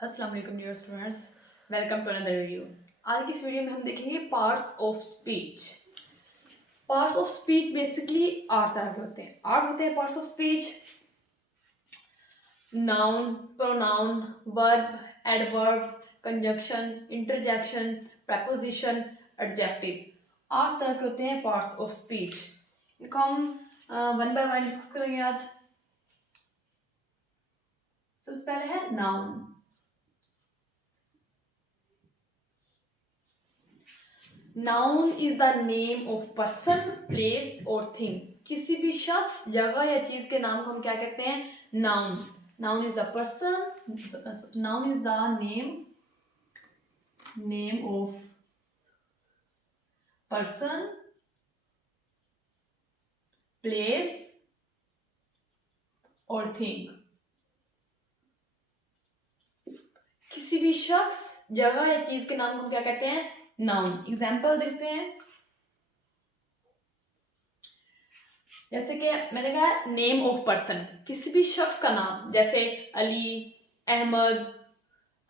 अस्सलाम वालेकुम dear students, welcome to another video. आज की इस वीडियो में हम देखेंगे parts of speech. Parts of speech basically 8 तरह के होते हैं। 8 होते हैं parts of speech: noun, pronoun, verb, adverb, conjunction, interjection, preposition, adjective. 8 तरह के होते हैं पार्ट्स ऑफ स्पीच। इनको हम वन बाय वन डिस्कस करेंगे आज। सबसे पहले है noun. Noun is the name of person, place और थिंग। किसी भी शख्स, जगह या चीज के नाम को हम क्या कहते हैं? Noun. Noun is the person, noun is the name of person, place और थिंग। किसी भी शख्स, जगह या चीज के नाम को हम क्या कहते हैं? नाउन। एग्जाम्पल देखते हैं। जैसे कि मैंने कहा नेम ऑफ पर्सन, किसी भी शख्स का नाम, जैसे अली, अहमद,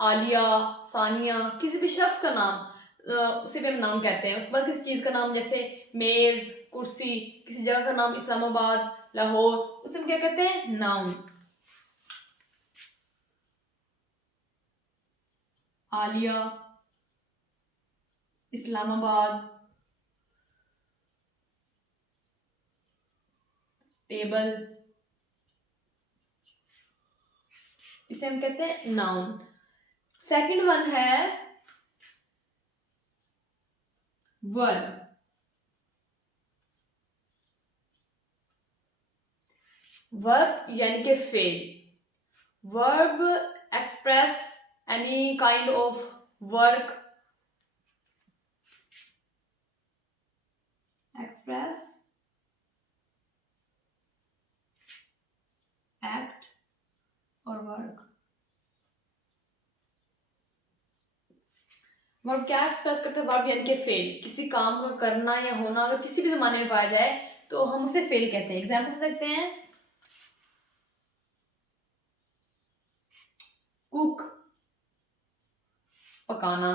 आलिया, सानिया, किसी भी शख्स का नाम, उसे भी हम नाम कहते हैं। उसके बाद किसी चीज का नाम, जैसे मेज, कुर्सी, किसी जगह का नाम इस्लामाबाद, लाहौर, उसे हम क्या कहते हैं? नाउन। आलिया, इस्लामाबाद, टेबल, इसे हम कहते हैं नाउन। सेकंड वन है वर्ब। वर्ब यानी कि fail. Verb express any kind of work, express, act और वर्क। वर्ब क्या एक्सप्रेस करते हैं? वर्ब यानी कि फेल। किसी काम का करना या होना अगर किसी भी जमाने में पाया जाए तो हम उसे फेल कहते हैं। एग्जाम्पल देखते हैं। कुक, पकाना।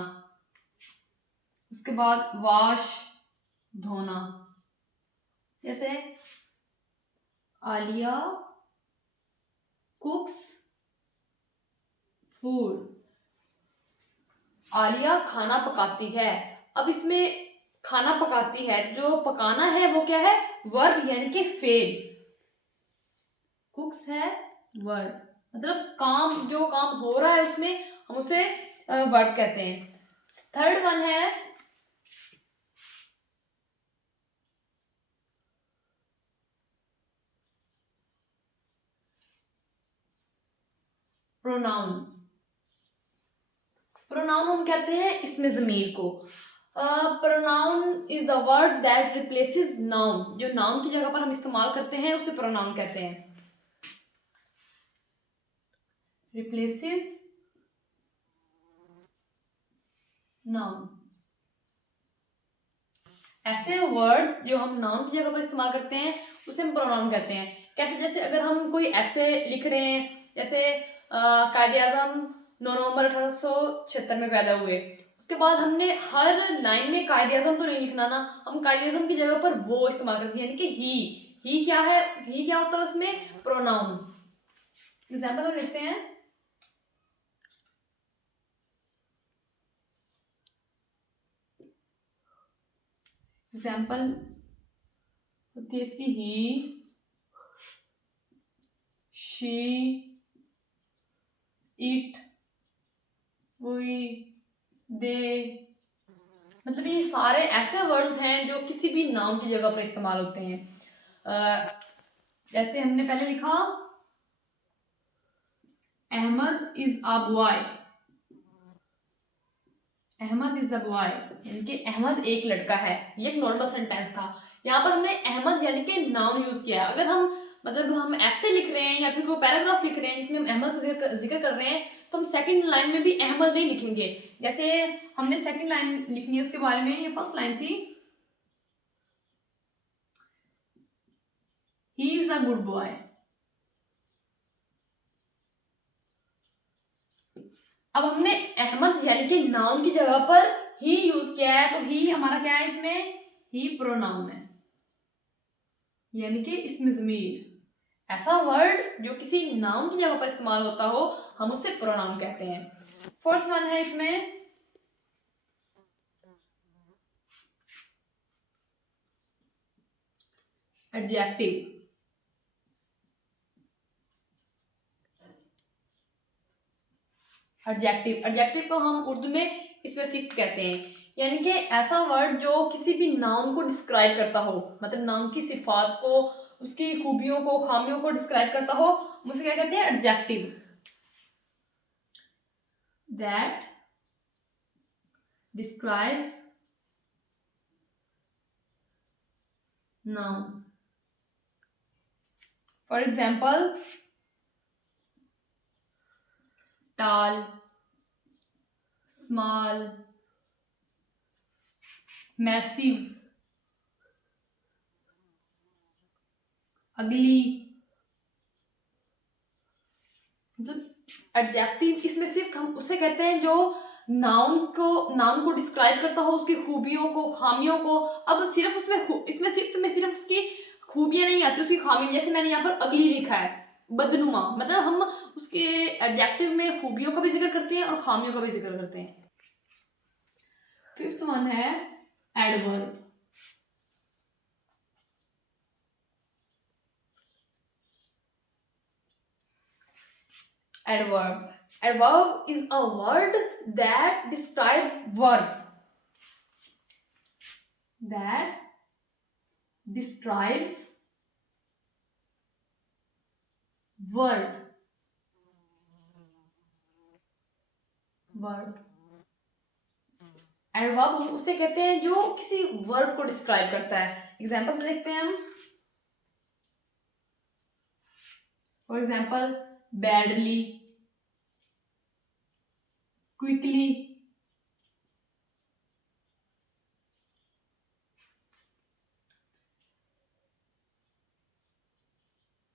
उसके बाद वॉश, धोना। जैसे आलिया कुक्स फूड। आलिया खाना पकाती है। अब इसमें खाना पकाती है, जो पकाना है वो क्या है? वर्ब यानी कि फेल। कुक्स है वर्ब, मतलब काम, जो काम हो रहा है उसमें हम उसे वर्ब कहते हैं। थर्ड वन है प्रोनाउन। प्रोनाउन हम कहते हैं इसमें जमीर को। Pronoun is the word that replaces noun. जो नाउन की जगह पर हम इस्तेमाल करते हैं उसे प्रोनाउन कहते हैं। Replaces noun. ऐसे वर्ड्स जो हम नाउन की जगह पर इस्तेमाल करते हैं उसे हम प्रोनाउन कहते हैं। कैसे? जैसे अगर हम कोई ऐसे लिख रहे हैं, जैसे कायदे आजम 9 नवंबर 1876 में पैदा हुए। उसके बाद हमने हर लाइन में कायदे आजम तो नहीं लिखना ना, हम कायदे आजम की जगह पर वो इस्तेमाल करते हैं, यानी कि ही क्या है? ही क्या होता है उसमें? प्रोनाउन। एग्जाम्पल हम लिखते हैं। एग्जाम्पल होती है इसकी ही, शी, इट, वी, दे। मतलब ये सारे ऐसे वर्ड्स हैं जो किसी भी नाउन की जगह पर इस्तेमाल होते हैं। जैसे हमने पहले लिखा Ahmed is a boy. Ahmed is a boy यानी कि अहमद एक लड़का है। ये एक नॉर्मल सेंटेंस था। यहाँ पर हमने अहमद यानी कि नाउन यूज किया है। अगर हम मतलब हम ऐसे लिख रहे हैं या फिर कोई पैराग्राफ लिख रहे हैं जिसमें हम अहमद का जिक्र कर रहे हैं तो हम सेकंड लाइन में भी अहमद नहीं लिखेंगे। जैसे हमने सेकंड लाइन लिखनी है उसके बारे में, ये फर्स्ट लाइन थी, he is a good boy. अब हमने अहमद यानी कि नाउन की जगह पर ही यूज किया है, तो ही हमारा क्या है इसमें, ही प्रोनाउन है, यानी कि इसमें ज़मीर। ऐसा वर्ड जो किसी नाउन की जगह पर इस्तेमाल होता हो, हम उसे प्रोनाउन कहते हैं। फोर्थ वन है इसमें एडजेक्टिव। एडजेक्टिव को हम उर्दू में इसमें सिफ्त कहते हैं, यानी कि ऐसा वर्ड जो किसी भी नाउन को डिस्क्राइब करता हो, मतलब नाउन की सिफात को, उसकी खूबियों को, खामियों को डिस्क्राइब करता हो, उसे क्या कहते हैं, adjective. That describes noun. For example, tall, small, massive, ugly। मतलब एडजेक्टिव इसमें सिर्फ हम उसे कहते हैं जो नाउन को डिस्क्राइब करता हो, उसकी खूबियों को, खामियों को। अब सिर्फ इसमें सिर्फ उसकी खूबियां नहीं आती, उसकी खामी। जैसे मैंने यहाँ पर अगली लिखा है, बदनुमा, मतलब हम उसके एडजेक्टिव में खूबियों का भी जिक्र करते हैं और खामियों का भी जिक्र करते हैं। फिफ्थ वन है adverb. Adverb is a word that describes verb. That describes word. Verb. Adverb हम उसे कहते हैं जो किसी वर्ब को डिस्क्राइब करता है। एग्जाम्पल्स देखते हैं हम। For example, badly, quickly,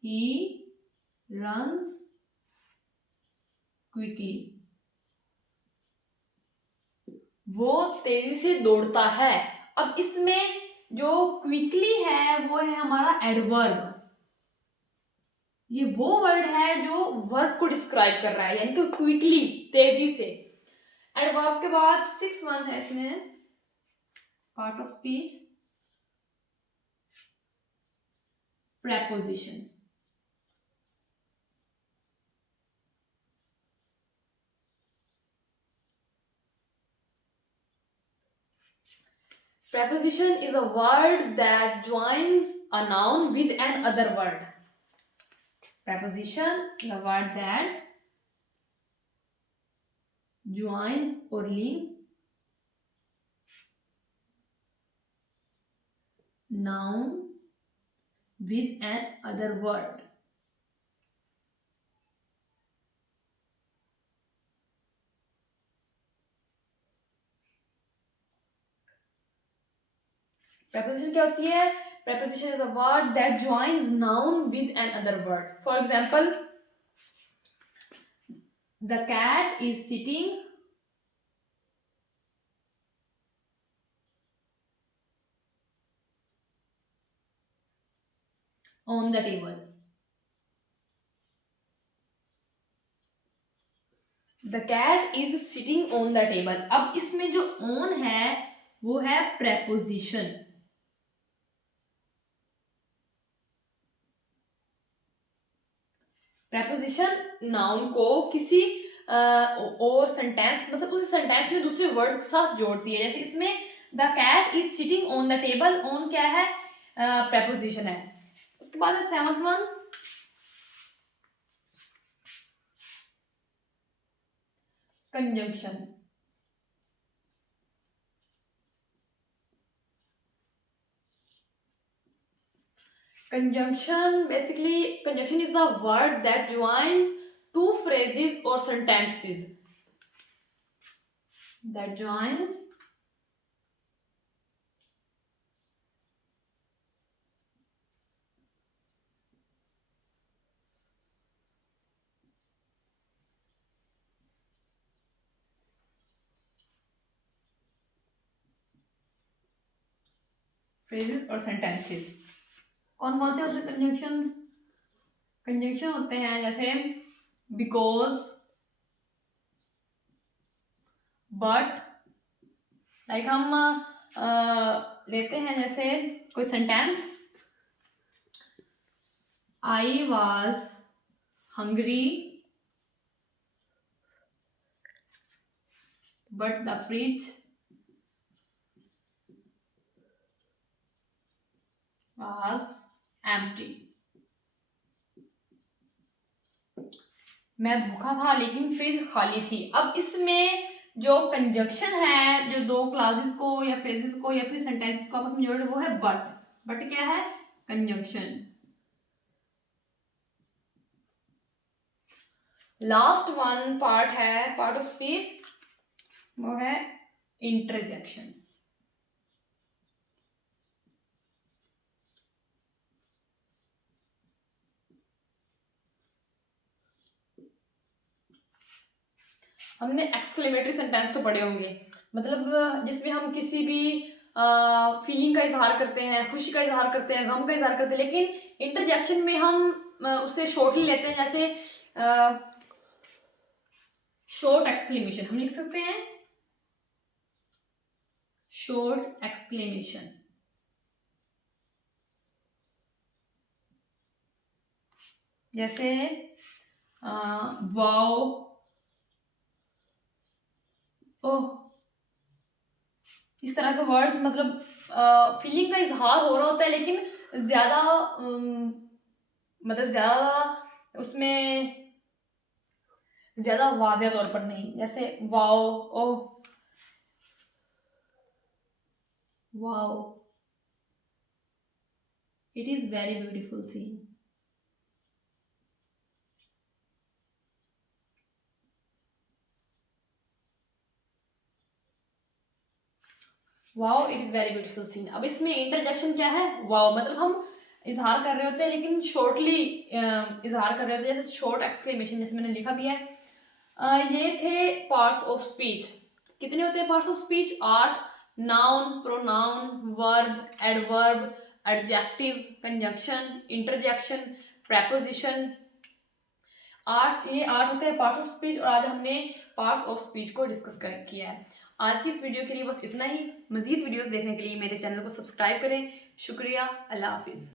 he runs quickly, वो तेजी से दौड़ता है। अब इसमें जो क्विकली है वो है हमारा एडवर्ब। ये वो वर्ड है जो वर्ब को डिस्क्राइब कर रहा है, यानी कि क्विकली, तेजी से। एडवर्ब के बाद सिक्स वन है इसमें part of speech, preposition. Preposition is a word that joins a noun with an other word. Preposition is a word that joins or link noun with an other word. Preposition क्या होती है? Preposition is a word that joins noun with an other word. For example, the cat is sitting on the table. The cat is sitting on the table. अब इसमें जो on है वो है preposition. preposition noun को किसी और sentence, मतलब उस सेंटेंस में दूसरे वर्ड्स के साथ जोड़ती है। जैसे इसमें the cat is sitting on the table, on क्या है, preposition है। उसके बाद है seventh one, conjunction. Conjunction is a word that joins two phrases or sentences. That joins phrases और सेंटेंसेस। कौन कौन से उसके कंजंक्शंस कंजंक्शन होते हैं, जैसे बिकॉज, बट। लाइक हम लेते हैं जैसे कोई sentence, I was hungry but the fridge was empty. मैं भूखा था लेकिन फ्रिज खाली थी। अब इसमें जो कंजंक्शन है, जो दो क्लासेस को या फ्रेजेस को या फिर सेंटेंसेस को आपस में जोड़ रहे, वो है बट। बट क्या है? कंजंक्शन। लास्ट वन पार्ट है, पार्ट ऑफ स्पीच, वो है इंटरजेक्शन। हमने एक्सक्लेमेटरी सेंटेंस तो पढ़े होंगे, मतलब जिसमें हम किसी भी फीलिंग का इजहार करते हैं, खुशी का इजहार करते हैं, गम का इजहार करते हैं, लेकिन इंटरजेक्शन में हम उससे शॉर्टली लेते हैं। जैसे शॉर्ट एक्सक्लेमेशन हम लिख सकते हैं, शॉर्ट एक्सक्लेमेशन। जैसे वाओ, ओह, इस तरह के वर्ड्स, मतलब फीलिंग का इजहार हो रहा होता है, लेकिन ज्यादा मतलब ज्यादा उसमें ज्यादा वाज़ेह तौर पर नहीं। जैसे wow, oh, wow, it is very beautiful scene. Wow, it is very beautiful scene. अब इसमें इंटरजेक्शन क्या है? वाओ, मतलब हम इजहार कर रहे होते हैं लेकिन शॉर्टली इजहार कर रहे होते हैं, जैसे शॉर्ट एक्सक्लेमेशन, जैसे मैंने लिखा भी है। ये थे पार्ट्स ऑफ स्पीच। कितने होते हैं parts of speech? 8। Noun, pronoun, verb, adverb, adjective, conjunction, interjection, preposition. 8, ये 8 होते हैं पार्ट्स ऑफ स्पीच, और आज हमने पार्ट्स ऑफ स्पीच को डिस्कस किया है। आज की इस वीडियो के लिए बस इतना ही। मजीद वीडियोस देखने के लिए मेरे चैनल को सब्सक्राइब करें। शुक्रिया, अल्लाह हाफिज़।